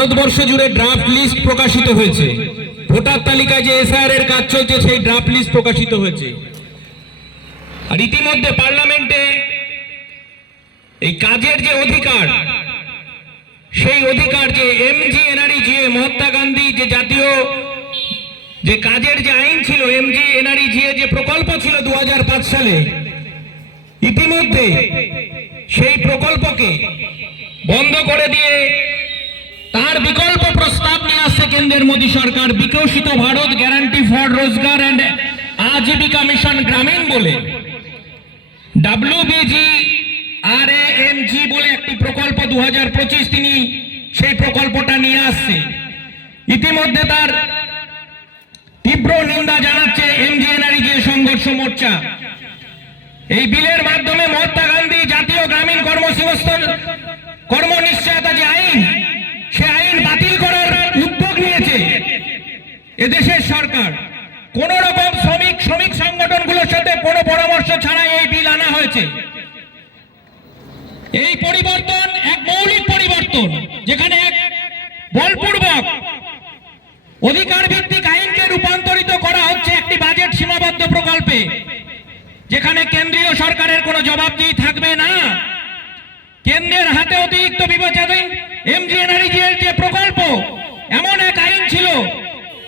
ভারতবর্ষ জুড়ে draft list প্রকাশিত হয়েছে। ভোটার তালিকায় যে এসআইআর এর কাজ চলছে সেই ড্রাফট লিস্ট প্রকাশিত হয়েছে। আর ইতিমধ্যে পার্লামেন্টে এই কাজের যে অধিকার, সেই অধিকার যে MGNREGA মহাত্মা গান্ধী যে জাতীয় যে কাজের যে আইন ছিল, MGNREGA যে প্রকল্প ছিল 2005 সালে, ইতিমধ্যে সেই প্রকল্পকে বন্ধ করে দিয়ে তার বিকল্প প্রস্তাব নিয়ে আসছে কেন্দ্রের মোদী সরকার। বিকশিত ভারত গ্যারান্টি ফর রোজগার এন্ড আজীবিকা মিশন গ্রামীণ বলে WBGRAMG বলে একটি প্রকল্প 2025 তিনি সেই প্রকল্পটা নিয়ে আসছে। ইতিমধ্যে তার তীব্র নিন্দা জানাচ্ছে MGNREGA সংঘর্ষ মোর্চা। এই বিলের মাধ্যমে মহাত্মা গান্ধী জাতীয় গ্রামীণ কর্মসংস্থান কর্মনিশ্চয়তা যে আইন, সে আইন বাতিল করার উদ্যোগ নিয়েছে এদেশের সরকার। কোন রকম শ্রমিক সংগঠনগুলোর সাথে কোনো পরামর্শ ছাড়াই এই বিল আনা হয়েছে। এই পরিবর্তন এক মৌলিক পরিবর্তন, যেখানে এক বলপূর্বক অধিকার ভিত্তিক আইনকে রূপান্তরিত করা হচ্ছে একটি বাজেট সীমাবদ্ধ প্রকল্পে, যেখানে কেন্দ্রীয় সরকারের কোনো জবাবদিহি থাকবে না। কেন্দ্রের হাতে অতিরিক্ত বিবেচনাধীন MGNREGA এর যে প্রকল্প, এমন এক আইন ছিল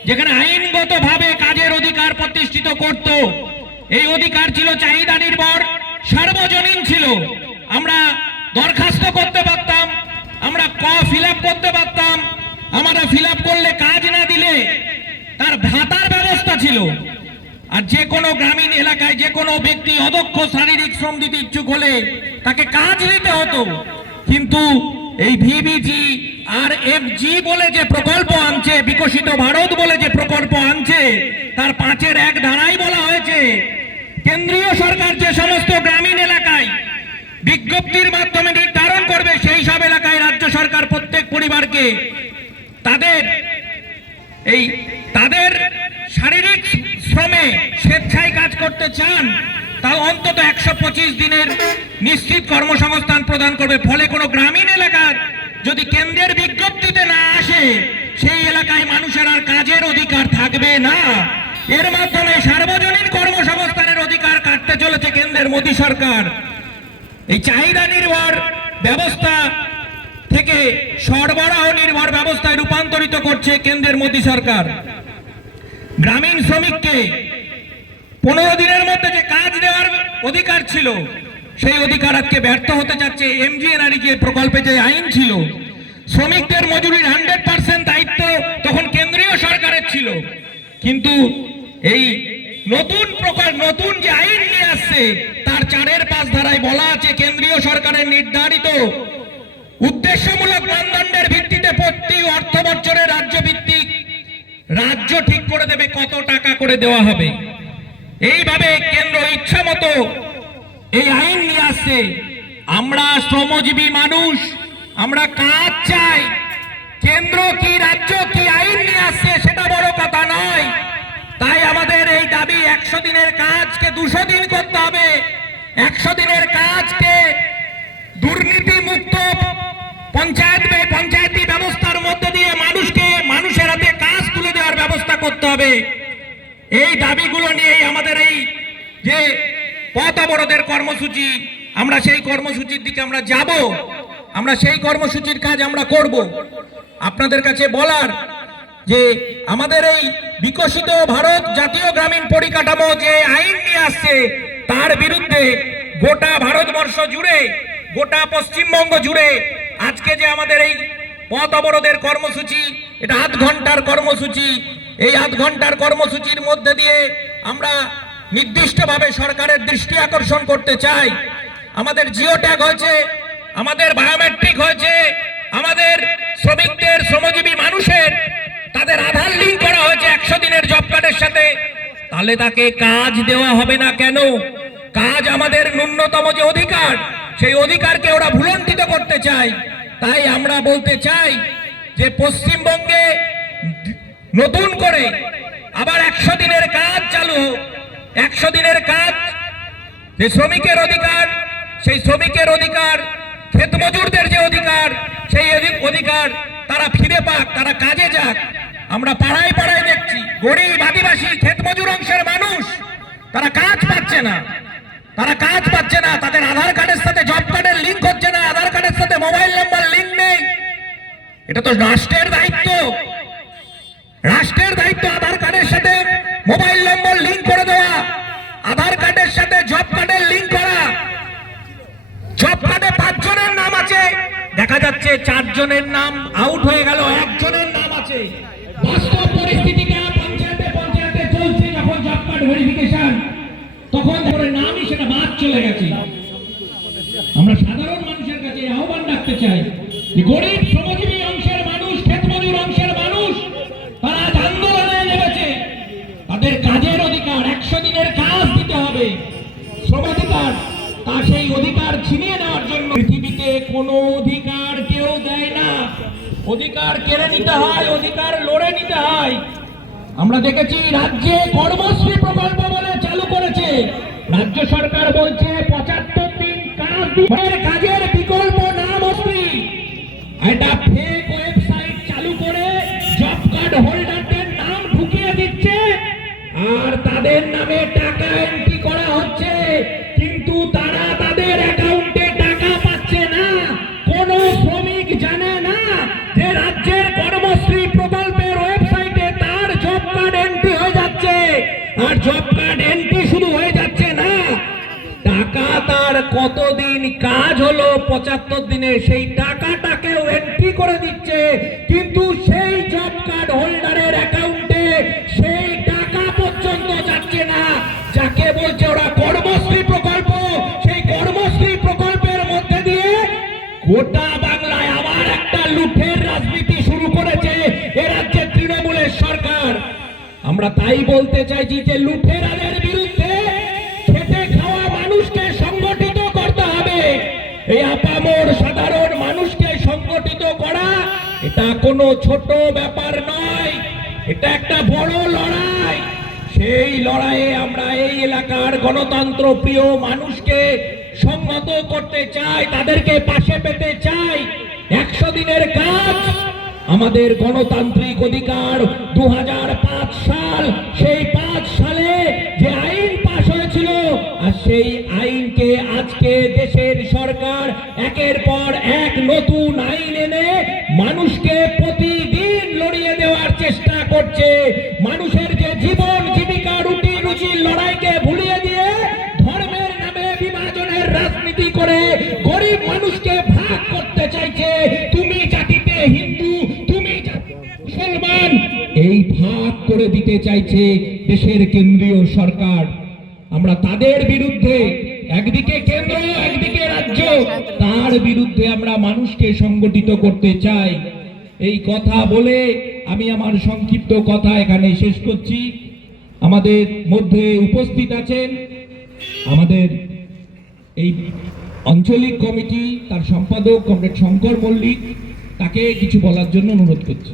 যেখানে আইনগতভাবে কাজের অধিকার প্রতিষ্ঠিত করত। এই অধিকার ছিল চাহিদা নির্ভর, সার্বজনীন ছিল। আমরা দরখাস্ত করতে পারতাম, আমরা ফিল আপ করতে পারতাম, আমরা ফিল আপ করলে কাজ না দিলে তার ভাতার ব্যবস্থা ছিল। আর যে কোনো গ্রামীণ এলাকায় যে কোনো ব্যক্তি অদক্ষ শারীরিক শ্রম দিতে ইচ্ছুক হলে তাকে কাজ দিতে হতো। কিন্তু এই VBGRFG বলে যে প্রকল্প আনছে, বিকশিত ভারত বলে যে প্রকল্প আনছে, তার 5-এর 1 ধারায় বলা হয়েছে কেন্দ্রীয় সরকার যে সমস্ত গ্রামীণ এলাকায় বিজ্ঞপ্তির মাধ্যমে নির্ধারণ করবে, সেই সব এলাকায় রাজ্য সরকার প্রত্যেক পরিবারকে তাদের শারীরিক শ্রমে স্বেচ্ছায় কাজ করতে চান তাও অন্তত 125 দিনের নিশ্চিত কর্মসংস্থান প্রদান করবে। ফলে কোনো গ্রামীণ এলাকার যদি কেন্দ্রের বিজ্ঞপ্তিতে না আসে, সেই এলাকায় মানুষের আর কাজের অধিকার থাকবে না। এর মাধ্যমে সার্বজনীন কর্মসংস্থানের অধিকার কাটতে চলেছে কেন্দ্রের মোদী সরকার। এই চাহিদা নির্ভর ব্যবস্থা থেকে সরবরাহ নির্ভর ব্যবস্থায় রূপান্তরিত করছে কেন্দ্রের মোদী সরকার। গ্রামীণ শ্রমিককে 15 দিনের মধ্যে যে কাজ দেওয়ার অধিকার ছিল, সেই অধিকার আজকে ব্যর্থ হতে যাচ্ছে। MGNREGA প্রকল্পে যে আইন ছিল, শ্রমিকদের মজুরির 100% দায়িত্ব তখন কেন্দ্রীয় সরকারের ছিল। কিন্তু এই নতুন যে আইন নিয়ে আসছে, তার 4-এর 5 ধারায় বলা আছে কেন্দ্রীয় সরকারের নির্ধারিত উদ্দেশ্যমূলক মানদণ্ডের ভিত্তিতে প্রতি অর্থ বছরে রাজ্য ঠিক করে দেবে কত টাকা করে দেওয়া হবে। এইভাবে কেন্দ্র ইচ্ছা মতো এই আইন নিয়ে আসছে। আমরা শ্রমজীবী মানুষ, আমরা কাজ চাই। কেন্দ্র কি রাজ্য কি আইন নিয়ে আসছে সেটা বড় কথা নয়। তাই আমাদের এই দাবি 100 দিনের কাজকে 200 দিন করতে হবে। 100 দিনের কাজকে দুর্নীতি মুক্ত পঞ্চায়েতি ব্যবস্থার মধ্যে দিয়ে মানুষের হাতে কাজ তুলে দেওয়ার ব্যবস্থা করতে হবে। এই দাবিগুলো নিয়ে আমাদের এই যে পথ অবরোধের কর্মসূচি, আমরা সেই কর্মসূচির দিকে আমরা যাব, আমরা সেই কর্মসূচির কাজ আমরা করব। আপনাদের কাছে বলার যে আমাদের এই বিকশিত ভারত জাতীয় গ্রামীণ পরিকাঠামো যে আইন নিয়ে আসছে, তার বিরুদ্ধে গোটা ভারতবর্ষ জুড়ে, গোটা পশ্চিমবঙ্গ জুড়ে আজকে যে আমাদের এই পথ অবরোধের কর্মসূচি, এটা 8 ঘন্টার কর্মসূচি। এই 8 ঘন্টার কর্মসূচির মধ্যে দিয়ে আমরা নির্দিষ্টভাবে সরকারের দৃষ্টি আকর্ষণ করতে চাই। আমাদের জিও ট্যাগ হয়েছে, আমাদের বায়োমেট্রিক হয়েছে, আমাদের শ্রমিকদের, শ্রমজীবী মানুষের তাদের আধার লিঙ্ক করা হয়েছে 100 দিনের জব কার্ডের সাথে। তাহলে তাকে কাজ দেওয়া হবে না কেন? কাজ আমাদের ন্যূনতম যে অধিকার, সেই অধিকারকে ওরা ভুলণ্ঠিত করতে চায়। তাই আমরা বলতে চাই যে পশ্চিমবঙ্গে নতুন করে আবার 100 দিনের কাজ চালু হোক। 100 দিনের কাজ যে শ্রমিকের অধিকার, সেই শ্রমিকের অধিকার, ক্ষেত মজুরদের যে অধিকার, সেই অধিকার তারা ফিরে পাক, তারা কাজে যাক। আমরা পাড়ায় পাড়ায় দেখছি গরিব আদিবাসী ক্ষেত মজুর অংশের মানুষ তারা কাজ পাচ্ছে না, তাদের আধার কার্ডের সাথে জব কার্ডের লিঙ্ক হচ্ছে না, আধার কার্ডের সাথে মোবাইল নাম্বার লিঙ্ক নেই। এটা তো রাষ্ট্রের দায়িত্ব, আধার কার্ডের সাথে মোবাইল নম্বর লিঙ্ক করে দেওয়া, আধার কার্ডের সাথে জব কার্ডের লিঙ্ক করা। জব কার্ডে 5 জনের নাম আছে, দেখা যাচ্ছে 4 জনের নাম আউট হয়ে গেল, 1 জনের নাম আছে। বাস্তব পরিস্থিতিটা পঞ্চায়েতে চলছে, যখন জব কার্ড ভেরিফিকেশন তখন নামই সেটা বাদ চলে গেছে। আমরা সাধারণ মানুষের কাছে আহ্বান রাখতে চাই যে গরিব শ্রমজীবী অংশের মানুষ, ক্ষেতমজুর অংশের মানুষ তারা আজ আন্দোলনে নেমেছে। তাদের কাজের অধিকার, 100 দিনের কাজ দিতে হবে, শ্রমাধিকার, তা সেই অধিকার ছিনিয়ে নেওয়ার জন্য পৃথিবীতে কোনো অধিকার কেউ দেয় না। অধিকার কেড়ে নিতে হয়, অধিকার লড়ে নিতে হয়। আমরা দেখেছি রাজ্যে কর্মশ্রী প্রকল্প বলে চালু করেছে, রাজ্য সরকার বলছে 75 দিন কাজ দিনের কাজের বিকল্প নাম শ্রী। একটা ফেক ওয়েবসাইট চালু করে জব কার্ড হোল্ডারদের নাম ঢুকিয়ে দিচ্ছে আর তাদের নামে টাকা এন্ট্রি করা হচ্ছে, কিন্তু তারা তাদের অ্যাকাউন্টে টাকা পাচ্ছে না। কোন শ্রমিক জানে না যে রাজ্যের কর্মশ্রী প্রকল্পের ওয়েবসাইটে তার জব কার্ড এন্ট্রি হয়ে যাচ্ছে। আর জব কার্ড এন্ট্রি শুধু হয়ে যাচ্ছে না, টাকা তার কতদিন কাজ হলো 75 দিনে সেই টাকাটাকেও এন্ট্রি করে দিচ্ছে, কিন্তু সেই জব কার্ড হোল্ডারের অ্যাকাউন্টে সেই টাকা পর্যন্ত যাচ্ছে না। যাকে বলছে ওরা কর্মশ্রী প্রকল্প, সেই কর্মশ্রী প্রকল্পের মধ্যে দিয়ে গোটা বাংলায় আবার একটা লুঠের রাজনীতি শুরু করেছে এ রাজ্যের তৃণমূলের সরকার। আমরা তাই বলতে চাইছি যে লুঠেরাদের বিরুদ্ধে খেটে খাওয়া মানুষকে সংগঠিত করতে হবে। এই আপামর সাধারণ মানুষকে সংগঠিত করা এটা কোনো ছোট ব্যাপার নয়, এটা একটা বড় লড়াই। সেই লড়াইয়ে আমরা এই এলাকার গণতন্ত্র প্রিয় মানুষকে সংহত করতে চাই, তাদেরকে পাশে পেতে চাই। 100 দিনের কাজ আমাদের গণতান্ত্রিক অধিকার। 2005 সাল, সেই 5 সালে যে আইন পাশ হয়েছিল, আর সেই আইনকে আজকে দেশের সরকার একের পর এক নতুন আইন এনে মানুষকে প্রতিদিন লড়িয়ে দেওয়ার চেষ্টা করছে। মানুষের যে জীবন জীবিকা, রুটি রুজির লড়াইকে ভুলিয়ে দিয়ে ধর্মের নামে বিভাজনের রাজনীতি করে গরিব মানুষকে ভাগ করতে চাইছে। তুমি জাতিতে হিন্দু, তুমি মুসলমান, এই ভাগ করে দিতে চাইছে দেশের কেন্দ্রীয় সরকার। আমরা তাদের বিরুদ্ধে, একদিকে কেন্দ্র একদিকে রাজ্য, তার বিরুদ্ধে আমরা মানুষকে সংগঠিত করতে চাই। এই কথা বলে আমি আমার সংক্ষিপ্ত কথা এখানে শেষ করছি। আমাদের মধ্যে উপস্থিত আছেন আমাদের এই আঞ্চলিক কমিটি, তার সম্পাদক কমরেড শঙ্কর মল্লিক, তাকে কিছু বলার জন্য অনুরোধ করছি।